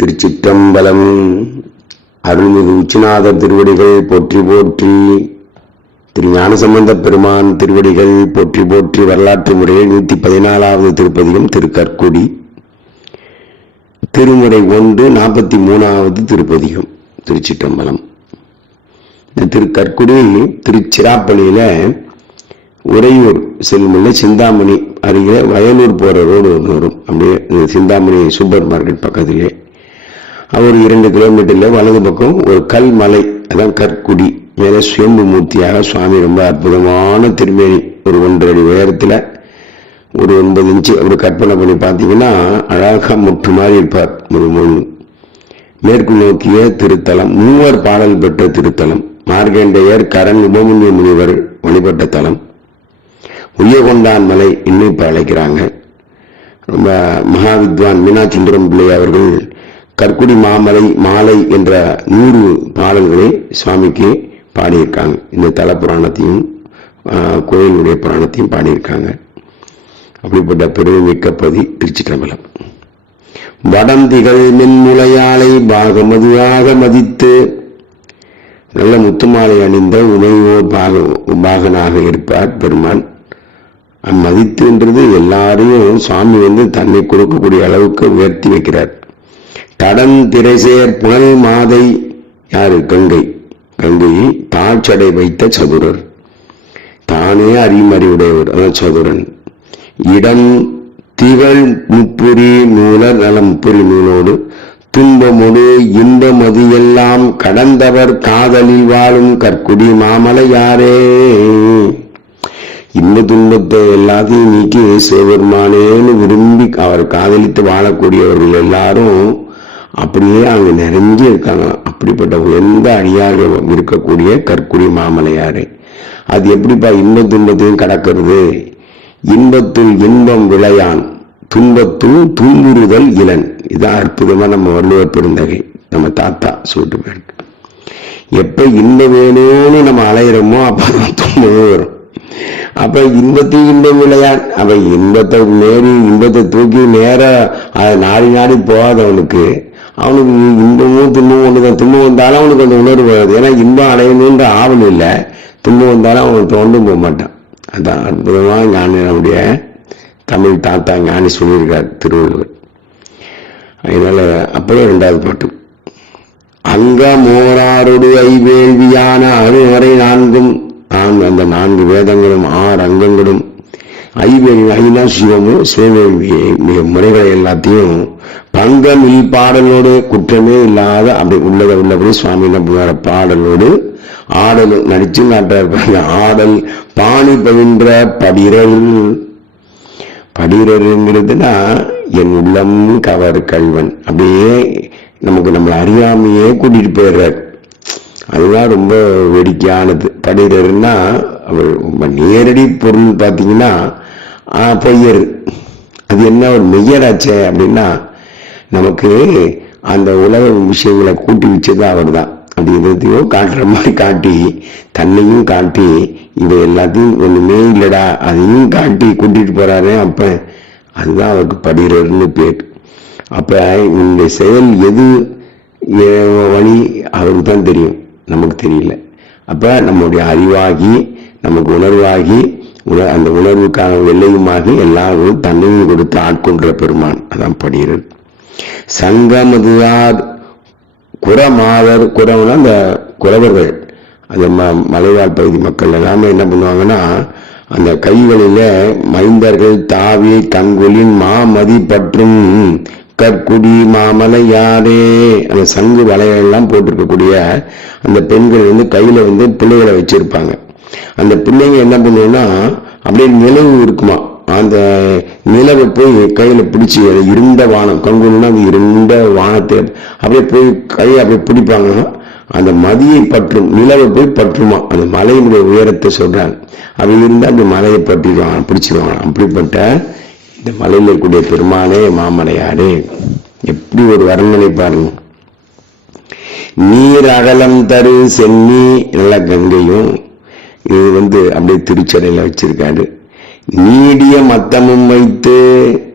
திருச்சிற்றம்பலம். அருள்மிகு உச்சிநாத திருவடிகள் போற்றி போற்றி திரு ஞானசம்பந்த பெருமான் திருவடிகள் போற்றி போற்றி வரலாற்று முறையில் நூற்றி பதினாலாவது திருப்பதிகம் திருக்கற்குடி. திருமுறை ஒன்று நாற்பத்தி மூணாவது திருப்பதிகம் திருச்சிற்றம்பலம். இந்த திருக்கற்குடி திருச்சிராப்பள்ளியில் உறையூர் செல்லுமுள்ள சிந்தாமணி அருகே வயலூர் போகிற ரோடு ஒன்று வரும். அப்படியே இந்த சிந்தாமணி சூப்பர் மார்க்கெட் பக்கத்துலேயே ஒரு இரண்டு கிலோமீட்டர்ல வலது பக்கம் ஒரு கல் மலை அதான் கற்குடி. மேலே சுயம்பு மூர்த்தியாக சுவாமி ரொம்ப அற்புதமான திருமேனி. ஒரு ஒன்றரை அடி ஒரு ஒன்பது இன்ச்சு அப்படி கற்பனை பண்ணி பார்த்தீங்கன்னா அழகாக முற்று மாதிரி இருப்பார் ஒரு மேற்கு நோக்கிய திருத்தலம் மூவர் பாடல் பெற்ற திருத்தலம் மார்கண்டேயர் கரண் உபமுன்ய முனிவர் வழிபட்ட தலம். உய்யகொண்டான் மலை இன்னும் இப்போ அழைக்கிறாங்க. ரொம்ப மகாவித்வான் மீனாட்சிந்திரம் பிள்ளை அவர்கள் கற்குடி மாமலை மாலை என்ற நூறு பாடல்களை சுவாமிக்கு பாடியிருக்காங்க. இந்த தல புராணத்தையும் கோயிலுடைய புராணத்தையும் பாடியிருக்காங்க. அப்படிப்பட்ட பெருமைமிக்க பதி திருச்சிற்றம்பலம். வடந்திகள் மென்முளையாளை பாகமதுவாக மதித்து நல்ல முத்துமாலை அணிந்த உணவோ பாக பாகனாக இருப்பார் பெருமான். அம்மதித்துன்றது எல்லாரையும் சுவாமி வந்து தன்னை கொடுக்கக்கூடிய அளவுக்கு உயர்த்தி வைக்கிறார். தடன் திரைசேர் புனல் மாதை. யாரு? கங்கை. கங்கையை தாழ்ச்சடை வைத்த சதுரர். தானே அறிமறிவுடையவர். அதான் சதுரன். இடம் திகழ் முப்புரி நூலர் நலம் முப்புரி நூலோடு துன்பமொடு இன்பமது எல்லாம் கடந்தவர் காதலில் வாழும் கற்குடி மாமலையாரே. இன்ப துன்பத்தை எல்லாத்தையும் நீக்கி சிவபெருமானேன்னு விரும்பி அவர் காதலித்து வாழக்கூடியவர்கள் எல்லாரும் அப்படியே அவங்க நிறைஞ்சு இருக்காங்க அப்படிப்பட்ட உயர்ந்த அடியார்கள் இருக்கக்கூடிய கற்குடி மாமலையாரே. அது எப்படிப்பா இன்ப துன்பத்தையும் கடக்கிறது? இன்பத்துள் இன்பம் விளையான் துன்பத்துள் துன்புறுதல் இளன் இதான் அற்புதமா நம்ம வள்ளுவர் பெருந்தகை நம்ம தாத்தா சொல்லிட்டு போயிருக்கு. எப்ப இன்பம் வேணும்னு நம்ம அலையிறோமோ அப்ப துன்பம் வரும். அப்ப இன்பத்தையும் இன்பம் விளையான் அவன் இன்பத்தை நேரி இன்பத்தை தூக்கி நேர அதை நாடி நாடி போகாதவனுக்கு அவனுக்கு இன்பமும் துன்பமும் தான் துன்பம் வந்தாலும் அவனுக்கு அந்த உணர்வு வராது. ஏன்னா இன்பம் அடையணுன்ற ஆவல் இல்லை. துன்பம் வந்தாலும் அவன் தோண்டும் போக மாட்டான். அதான் அற்புதமா ஞானி நம்முடைய தமிழ் தாத்தா ஞானி சொல்லியிருக்கார் திருவள்ளுவர். அதனால அப்படியே ரெண்டாவது பாட்டு. அங்க மோராருடைய ஐவேள்வியான அருவரை நான்கும் நான் அந்த நான்கு வேதங்களும் ஆறு அங்கங்களும் ஐவேள்வி ஐநா சிவமும் சிவவேள்வி மிக முறைகளை எல்லாத்தையும் தங்கம் இல் பாடலோடு குற்றமே இல்லாத அப்படி உள்ளதை உள்ளபடி சுவாமி என்ன பாடலோடு ஆடல் நடிச்சு காட்டுறாரு ஆடல் பாணி பகின்ற படிரல். படிரருங்கிறதுனா என் உள்ளம் கவர் கல்வன் அப்படியே நமக்கு நம்மளை அறியாமையே கூட்டிட்டு போயிடுறார். அதுதான் ரொம்ப வேடிக்கையானது. படிரர்னா அவர் ரொம்ப நேரடி பொருள் பார்த்தீங்கன்னா பொய்யர் அது என்ன ஒரு மெய்யராச்சே அப்படின்னா நமக்கு அந்த உலக விஷயங்களை கூட்டி வச்சது அவர் தான் அது எதையோ காட்டுற மாதிரி காட்டி தன்னையும் காட்டி இதை எல்லாத்தையும் ஒன்றுமே இல்லைடா அதையும் காட்டி கூட்டிகிட்டு போகிறாரே அப்போ அதுதான் அவருக்கு படிரர்னு பேர். அப்போ இந்த செயல் எது ஏ- வழி அவருக்கு தான் தெரியும். நமக்கு தெரியல. அப்போ நம்முடைய அறிவாகி நமக்கு உணர்வாகி உண- அந்த உணர்வுக்கான எல்லையுமாகி எல்லாரும் தன்னையும் கொடுத்து ஆட்கொன்ற பெருமான். அதான் படிரர் சங்கமதுவார் குரமாதர் குரம்னா அந்த குறவர்கள். அந்த ம மலைவாழ் பகுதி மக்கள் எல்லாமே என்ன பண்ணுவாங்கன்னா அந்த கைகளில மைந்தர்கள் தாவி தங்குலின் மாமதி பற்றும் கற்குடி மாமலையாரே அந்த சங்கு வலையெல்லாம் போட்டிருக்கக்கூடிய அந்த பெண்கள் வந்து கையில வந்து பிள்ளைகளை வச்சிருப்பாங்க. அந்த பிள்ளைங்க என்ன பண்ணுவோம்னா அப்படியே நிலவு இருக்குமா? அந்த நிலவை போய் கையில பிடிச்சி அது இருண்ட வானம் கங்குன்னா அந்த இருண்ட வானத்தை அப்படியே போய் கையை அப்படியே பிடிப்பாங்கன்னா அந்த மதியை பற்றும் நிலவை போய் பற்றுமா? அந்த மலையினுடைய உயரத்தை சொல்றாங்க. அப்படி இருந்தால் அந்த மலையை பற்றிடுவாங்க பிடிச்சிடுவாங்க அப்படிப்பட்ட இந்த மலையில் இருக்கக்கூடிய பெருமானே மாமலையாரே எப்படி ஒரு வர்ணனை பாருங்க. நீர் அகலம் தரு சென்னி நல்ல கங்கையும் இது வந்து அப்படியே திருச்சடையில் வச்சிருக்காரு. நீடிய மத்தமும் வைத்து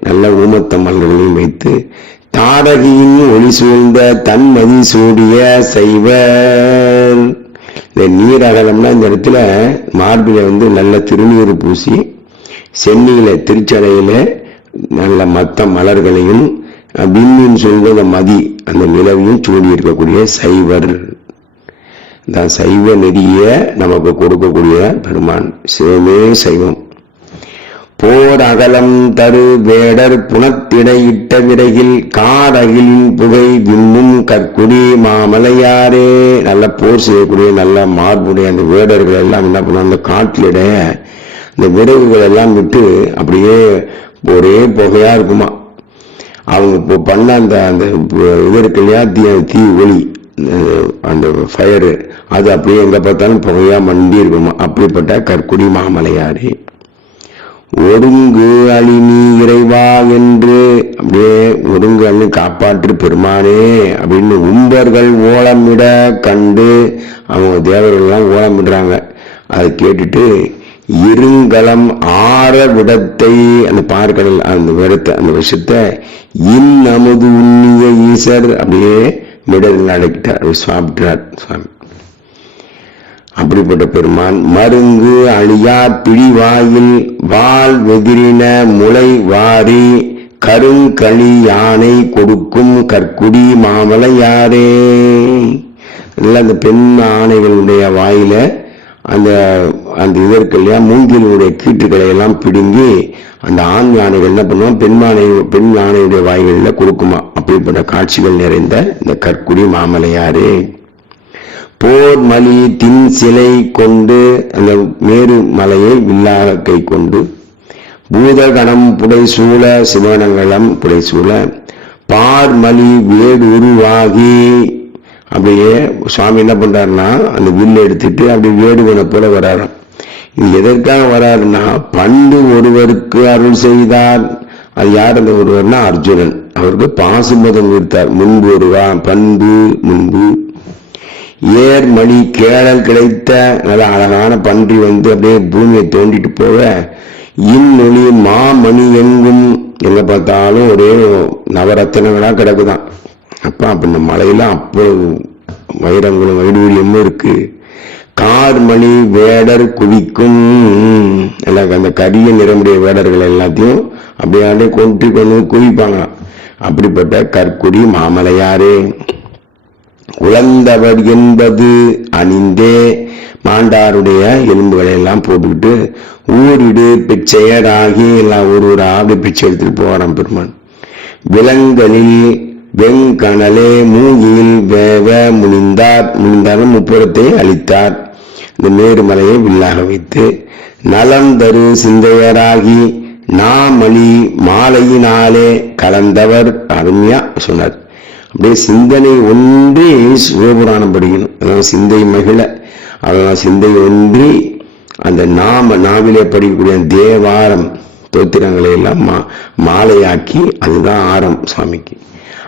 நல்ல ஊமத்த மலர்களையும் வைத்து தாரகியின் ஒளி சூழ்ந்த தன்மதி சூடிய செய்வர் இந்த நீர் அகலம்னா இந்த இடத்துல மார்பில வந்து நல்ல திருநீர் பூசி சென்னியில திருச்சடையில நல்ல மத்த மலர்களையும் விண்ணின் சொல்கிற மதி அந்த நிலவையும் சூடி இருக்கக்கூடிய சைவர். தான் சைவ நெறிய நமக்கு கொடுக்கக்கூடிய பெருமான். சிவமே சைவம். போர் அகலம் தரு வேடர் புனத்திடையிட்ட விரையில் காரகிலின் புகை விண்ணும் கற்குடி மாமலையாரே. நல்ல போர் செய்யக்கூடிய நல்ல மார்புடைய அந்த வேடர்கள் எல்லாம் என்ன பண்ணுவோம் அந்த காட்டிலிட இந்த விறகுகள் எல்லாம் விட்டு அப்படியே ஒரே புகையா இருக்குமா. அவங்க இப்போ பண்ண அந்த அந்த இது இருக்கு இல்லையா தீ தீ ஒளி அந்த ஃபயரு அது அப்படியே எங்கே பார்த்தாலும் புகையாக மண்டி இருக்குமா. அப்படிப்பட்ட கற்குடி மாமலையாரே. ஒருங்கு அழினி இறைவா என்று. அப்படியே ஒருங்கு அள்ளி காப்பாற்று பெருமானே அப்படின்னு உம்பர்கள் ஓலமிட கண்டு அவங்க தேவர்கள்லாம் ஓலமிடுறாங்க. அதை கேட்டுட்டு இருங்கலம் ஆற விடத்தை அந்த பார்க்கடல் அந்த விடத்தை அந்த விஷத்தை இன் அமுது உண்ணிய ஈசர் அப்படியே விடல் நடக்கிட்டார் சாப்பிட்டார் சுவாமி அப்படிப்பட்ட பெருமான் மருங்கு அழியா பிழிவாயில் வால் வெதிரின முளை வாரி கருங்கழி யானை கொடுக்கும் கற்குடி மாமலையாரே இல்லை அந்த பெண் ஆணைகளுடைய வாயில அந்த அந்த இதற்கு இல்லையா மூங்கிலுடைய கீற்றுகளை எல்லாம் பிடுங்கி அந்த ஆண் யானைகள் என்ன பண்ணுவோம் பெண் யானை பெண் யானையுடைய வாய்களில் கொடுக்குமா. அப்படிப்பட்ட காட்சிகள் நிறைந்த இந்த கற்குடி மாமலையாரே போர் மலி தின் சிலை கொண்டு அந்த மேரு மலையை வில்லாக கை கொண்டு பூதகணம் புடைசூழ சிவனங்களம் புடைசூழ பார்மலி வேடு உருவாகி அப்படியே சுவாமி என்ன பண்ணுறாருன்னா அந்த வில்லை எடுத்துட்டு அப்படியே வேடுவனை போல வராராம் இது எதற்காக வராருன்னா பண்டு ஒருவருக்கு அருள் செய்தார். அது யார் அந்த ஒருவர்னா அர்ஜுனன். அவருக்கு பாசுபதம் கொடுத்தார். முன்பு ஒருவா பண்பு முன்பு. ஏர்மணி கேழல் கிடைத்த நல்ல அழகான பன்றி வந்து அப்படியே பூமியை தோண்டிட்டு போக இன்னொளி மாமணி எங்கும் என்ன பார்த்தாலும் ஒரே நவரத்தினங்களாக கிடக்குதான். அப்போ அப்போ இந்த மலையெல்லாம் அவ்வளவு வைரங்களும் வைடூரியமும் இருக்கு. கார்மணி வேடர் குவிக்கும். எல்லாம் அந்த கரிய நிறமுடைய வேடர்கள் எல்லாத்தையும் அப்படியே கொண்டு கொண்டு குவிப்பாங்களாம். குவிப்பாங்க அப்படிப்பட்ட கற்குடி மாமலையாரே. உழந்தவர் என்பது அணிந்தே. மாண்டாருடைய எலும்புகளை எல்லாம் போட்டுக்கிட்டு ஊரிடு பிச்சையராகி எல்லாம் ஒரு ஒரு ஆடு பிச்சை எடுத்துட்டு போகிறான் பெருமான். விலங்கலில் வெங்கணலே மூங்கில் வேவ முனிந்தார் முனிந்தாலும் முப்புறத்தை அளித்தார். இந்த மேருமலையை வில்லாக வைத்து நலந்தரு சிந்தையராகி நாமணி மாலையினாலே கலந்தவர் அருமையா சொன்னார். அப்படியே சிந்தனை ஒன்றி சிவபுராணம் படிக்கணும் அதான் சிந்தை மகிழ. அதெல்லாம் சிந்தை ஒன்றி அந்த நாம நாவிலே படிக்கக்கூடிய தேவாரம் தோத்திரங்களை எல்லாம் மா மாலையாக்கி அதுதான் ஆரம் சுவாமிக்கு.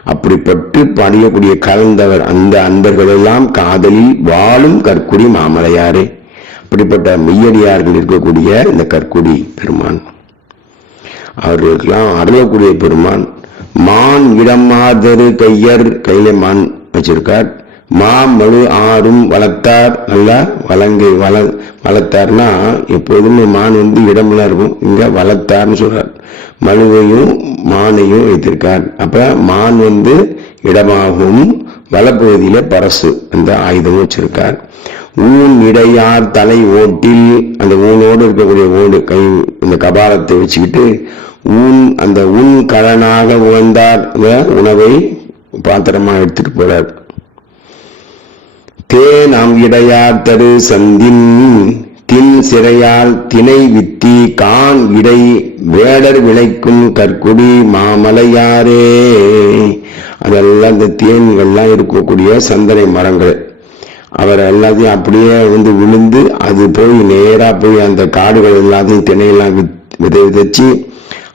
அப்படிப்பட்டு படியக்கூடிய கலந்தவர் அந்த அன்பர்களெல்லாம் காதலில் வாழும் கற்குடி மாமலையாரே. அப்படிப்பட்ட மெய்யடியார்கள் இருக்கக்கூடிய இந்த கற்குடி பெருமான். அவர்களுக்கெல்லாம் அருளக்கூடிய பெருமான். மான் இடமாதரு கையர் கையில மான் வச்சிருக்கார். மாமழு ஆறும் வளர்த்தார் நல்லா வளங்கை வள வளர்த்தார்னா எப்போதுமே மான் வந்து இடமெல்லாம் இருக்கும். இங்க வளர்த்தார்னு சொல்றார். மழுவையும் மானையும் வைத்திருக்கார். அப்ப மான் வந்து இடமாகவும் வளப்பகுதியில பரசு அந்த ஆயுதமும் வச்சிருக்கார். ஊன் இடையார் தலை ஓட்டில் அந்த ஊனோடு இருக்கக்கூடிய ஓடு கை இந்த கபாலத்தை வச்சுக்கிட்டு ஊன் அந்த உன் கலனாக உழந்தார் உணவை பாத்திரமா எடுத்துட்டு போறார். தேனாம் இடையார் தரு சந்தின் தின் சிறையால் திணை வித்தி கான் இடை வேடர் விளைக்கும் கற்குடி மாமலையாரே. அதெல்லாம் இந்த தேன்கள்லாம் இருக்கக்கூடிய சந்தனை மரங்கள். அவர் எல்லாத்தையும் அப்படியே வந்து விழுந்து அது போய் நேரா போய் அந்த காடுகள் எல்லாத்தையும் திணையெல்லாம் வித்- விதை விதைச்சு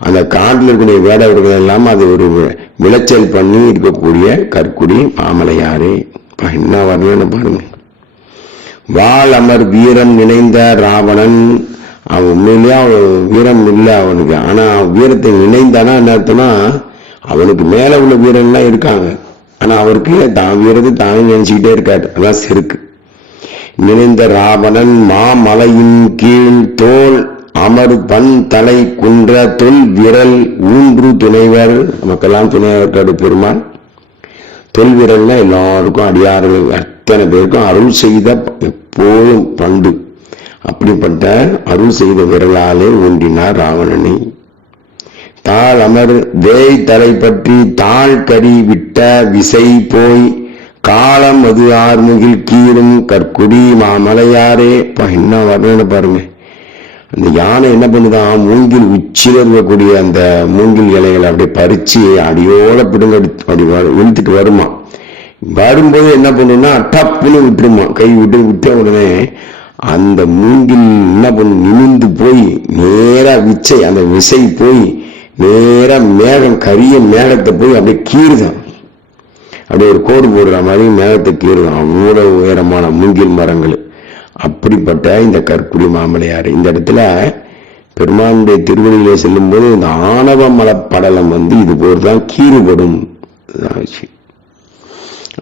அந்த காட்டில் இருக்கக்கூடிய வேடவர்கள் எல்லாம் அது ஒரு விளைச்சல் பண்ணி இருக்கக்கூடிய கற்குடி மாமலையாரே என்ன வரணும்னு பாருங்க. வாள் அமர் வீரம் நினைந்த ராவணன். அவன் உண்மையிலேயே அவன் வீரம் இல்லை அவனுக்கு. ஆனா வீரத்தை நினைந்தானா என்ன அர்த்தம்னா அவனுக்கு மேல உள்ள வீரன்லாம் இருக்காங்க. ஆனா அவருக்கு தான் வீரத்தை தானே நினைச்சுக்கிட்டே இருக்காரு. அதான் செருக்கு. நினைந்த ராவணன் மாமலையின் கீழ் தோல் அமர் பன் தலை குன்ற தொல் விரல் ஊன்று துணைவர். நமக்கெல்லாம் துணைவர் இருக்காரு பெருமான். தொல் எல்லாருக்கும் அடியார்கள் அத்தனை பேருக்கும் அருள் செய்த எப்போதும் பண்டு அப்படிப்பட்ட அருள் செய்த விரலாலே ஊன்றினார் ராவணனை. தாள் அமர் வேய் தலை பற்றி தாழ் கறி விட்ட விசை போய் காலம் அது ஆர்முகில் கீரும் கற்குடி மாமலையாரே. என்ன வரணும்னு பாருங்க. அந்த யானை என்ன பண்ணுதான் மூங்கில் உச்சியில் இருக்கக்கூடிய அந்த மூங்கில் இலைகளை அப்படியே பறிச்சு அடியோட பிடுங்க அப்படி வ- இழுத்துட்டு வருமா? வரும்போது என்ன பண்ணுன்னா டப்புன்னு விட்டுருமா. கை விட்டு விட்ட உடனே அந்த மூங்கில் என்ன பண்ணும் நிமிந்து போய் நேராக விச்சை அந்த விசை போய் நேராக மேகம் கரிய மேகத்தை போய் அப்படியே கீறுதான். அப்படியே ஒரு கோடு போடுற மாதிரி மேகத்தை கீறுதான். அவ்வளோ உயரமான மூங்கில் மரங்கள். அப்படிப்பட்ட இந்த கற்குடி மாமலையார் இந்த இடத்துல பெருமானுடைய திருவடியிலே செல்லும்போது இந்த ஆணவ மலப்படலம் வந்து இது போர்தான் கீறுபடும். விஷயம்.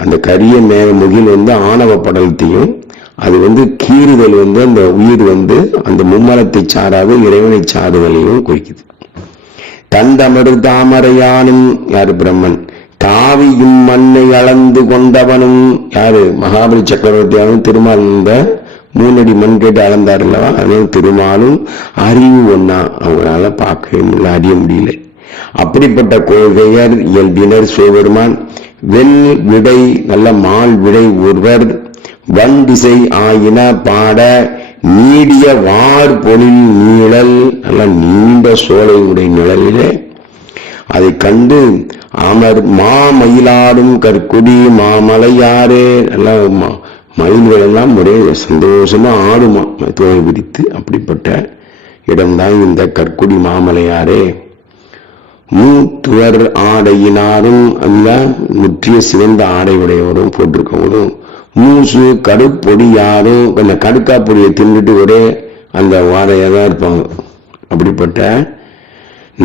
அந்த கரிய மேக முகில் வந்து ஆணவ படலத்தையும் அது வந்து கீறுதல் வந்து அந்த உயிர் வந்து அந்த மும்மலத்தை சாராத இறைவனை சாருதலையும் குறிக்குது. தந்தமரு தாமரையானும் யாரு பிரம்மன்? தாவியும் மண்ணை அளந்து கொண்டவனும் யாரு? மகாபலி சக்கரவர்த்தியானும் திருமால் மூணடி மண் கேட்டு அளந்தார் அல்லவா அதனால திருமாலும் அறிவு ஒன்னா அவங்களால பார்க்கவே முடியல அறிய முடியல. அப்படிப்பட்ட கொள்கையர் இயல்பினர் சிவபெருமான் வெல் விடை நல்ல மால் விடை ஒருவர் வன் திசை ஆயின பாட நீடிய வார் பொழில் நீழல் நல்ல நீண்ட சோலையுடைய நிழலிலே. அதை கண்டு அமர் மாமயிலாடும் கற்குடி மாமலையாறு நல்லா மனிதர்களெல்லாம் ஒரே சந்தோஷமா ஆடுமா? தோல் விரித்து அப்படிப்பட்ட இடம்தான் இந்த கற்குடி மாமலையாரே. மூத்துவர் ஆடையினாரும் அல்ல முற்றிய சிவந்த ஆடை உடையவரும் போட்டிருக்கவரும். மூசு கருப்பொடியாரும் அந்த கடுக்கா பொடியை தின்னுட்டு ஒரே அந்த வாடையாக தான் இருப்பாங்க. அப்படிப்பட்ட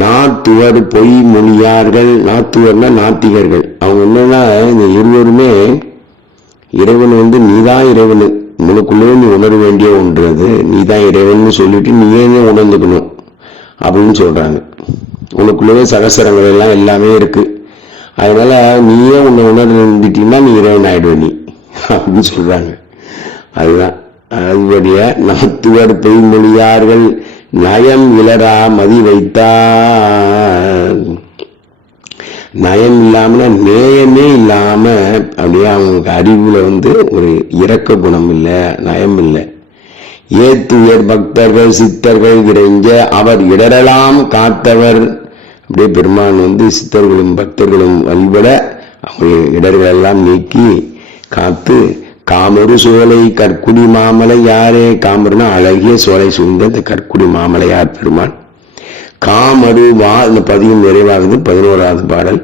நாத்துவர் பொய் மொழியார்கள் நாத்துவர்னா நாத்திகர்கள். அவங்க என்னன்னா இந்த இருவருமே இறைவன் வந்து நீதான் இறைவன். உனக்குள்ளே நீ உணர வேண்டிய ஒன்று அது நீதான் இறைவன் சொல்லிட்டு நீயே உணர்ந்துக்கணும். அப்படின்னு சொல்றாங்க. உனக்குள்ளவே சகசரங்கள் எல்லாம் எல்லாமே இருக்கு. அதனால நீயே உன்னை உணர்ந்துட்டீங்கன்னா நீ இறைவன் ஆயிடுவ நீ. அப்படின்னு சொல்றாங்க. அதுதான். அதுபடிய நமத்துவர் பெய்மொழியார்கள் நயம் இளரா மதி வைத்தார் நயம் இல்லாமல் நேயமே இல்லாம அப்படியே அவங்களுக்கு அறிவுல வந்து ஒரு இரக்க குணம் இல்லை நயம் இல்லை. ஏத்துயர் பக்தர்கள் சித்தர்கள் இறைஞ்ச அவர் இடரெல்லாம் காத்தவர். அப்படியே பெருமான் வந்து சித்தர்களும் பக்தர்களும் வழிபட அவங்க இடர்கள் எல்லாம் நீக்கி காத்து காமரு சோலை கற்குடி மாமலை யாரே? காமருனா அழகிய சோலை சூழ்ந்த இந்த கற்குடி மாமலையார் பெருமான். காமரு வா இந்த பதியம் நிறைவாகுது பதினோராவது பாடல்.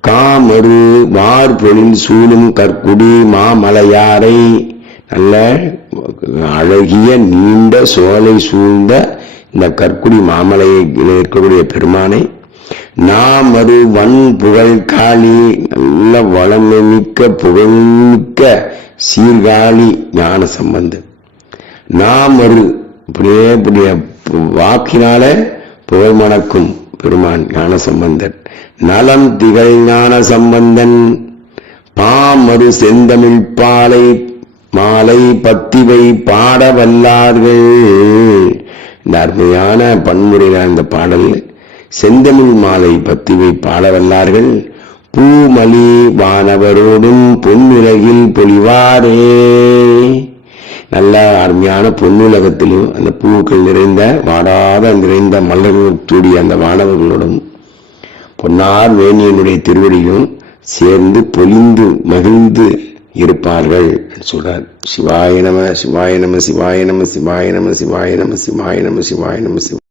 காமரு வார் பொழில் சூழும் கற்குடி மாமலையாரை நல்ல அழகிய நீண்ட சோலை சூழ்ந்த இந்த கற்குடி மாமலையில் இருக்கக்கூடிய பெருமானை நாமரு வன் புகழ் காளி நல்ல வளமை மிக்க புகழ்மிக்க சீர்காழி ஞான சம்பந்தம் நாமரு இப்படியே இப்படிய வாக்கினால புகழ்மணக்கும் பெருமான் ஞான சம்பந்தன் நலம் திகழ் ஞான சம்பந்தன் பாமரு செந்தமிழ் பாலை மாலை பத்திவை பாட வல்லார்கள். இந்த அருமையான பன்முறையில அந்த பாடல் செந்தமிழ் மாலை பத்திவை பாட வல்லார்கள். பூமலி வானவரோடும் பொன்னுலகில் பொழிவாரே நல்ல அருமையான பொன்னுலகத்திலும் அந்த பூக்கள் நிறைந்த வாடாத நிறைந்த மலர்கள் தூடிய அந்த வானவர்களோடும் பொன்னார் வேணியனுடைய திருவடியும் சேர்ந்து பொலிந்து மகிழ்ந்து இருப்பார்கள் சொல்றார். சிவாய நம சிவாய நம சிவாய நம சிவாய நம சிவாய நம சிவாய நம சிவாய நம சிவாய